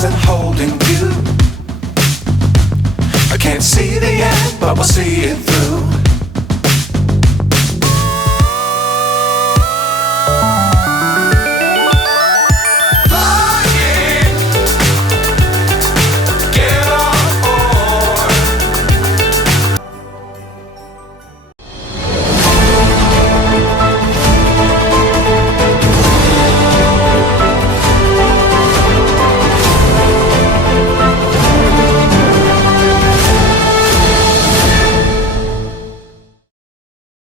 wasn't holding you. I can't see the end, but we'll see it through.